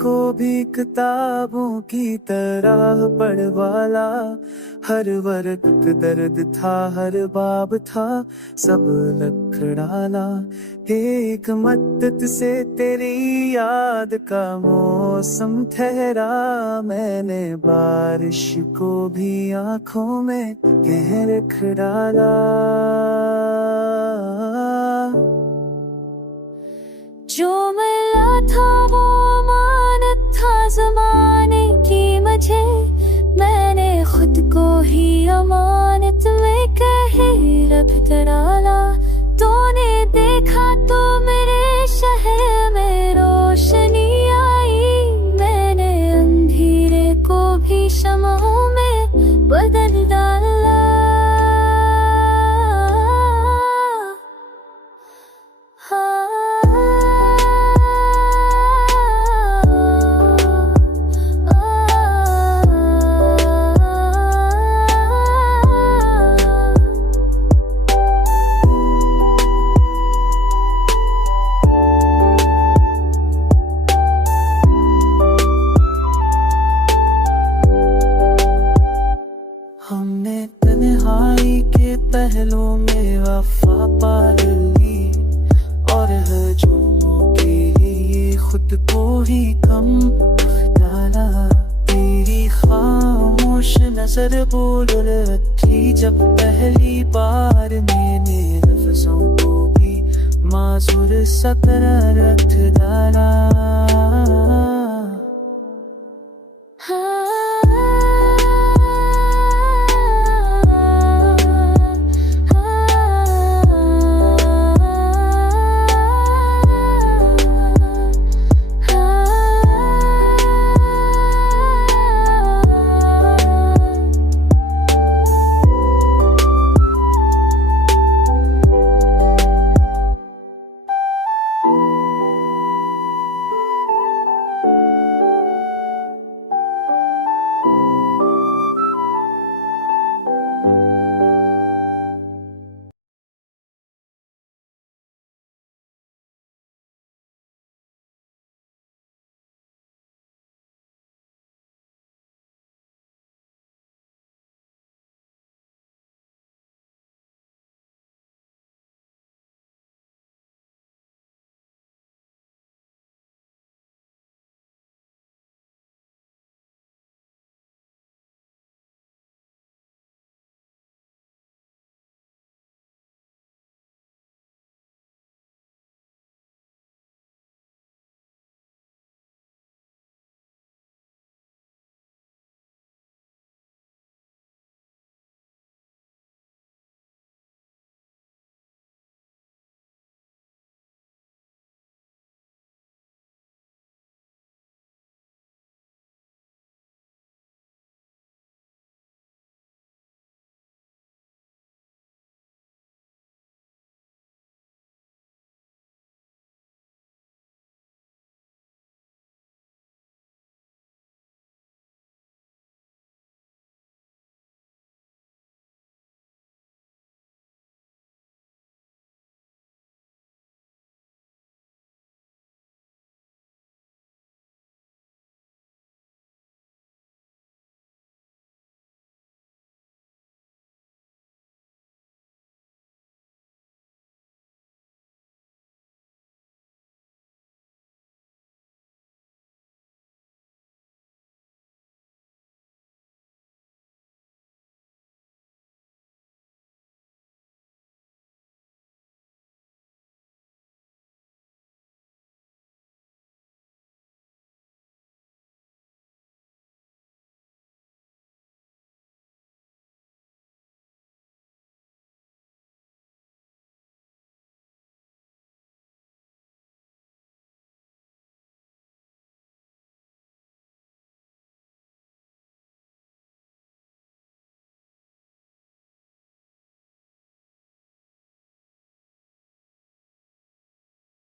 को भी किताबों की तरह पढ़वाला। हर वक्त दर्द था, हर बाब था, सब लखड़ाला। एक मद्दत से तेरी याद का मौसम ठहरा। मैंने बारिश को भी आंखों में कह रख डाला। जो मिला था वो अमानत था ज़माने की मुझे। मैंने खुद को ही अमानत में कहे रख डाला। तूने देखा तो मेरे शहर में रोशनी आई। मैंने अंधेरे को भी शमाओं में बदल डाला। हमने तन्हाई के पहलों में वफा पाल ली। और हजूमों के लिए खुद को ही कम डाला। तेरी खामोश नजर बोल रखी जब पहली बार मैंने लफ्जों को भी माजूर सा तरह रख डाला।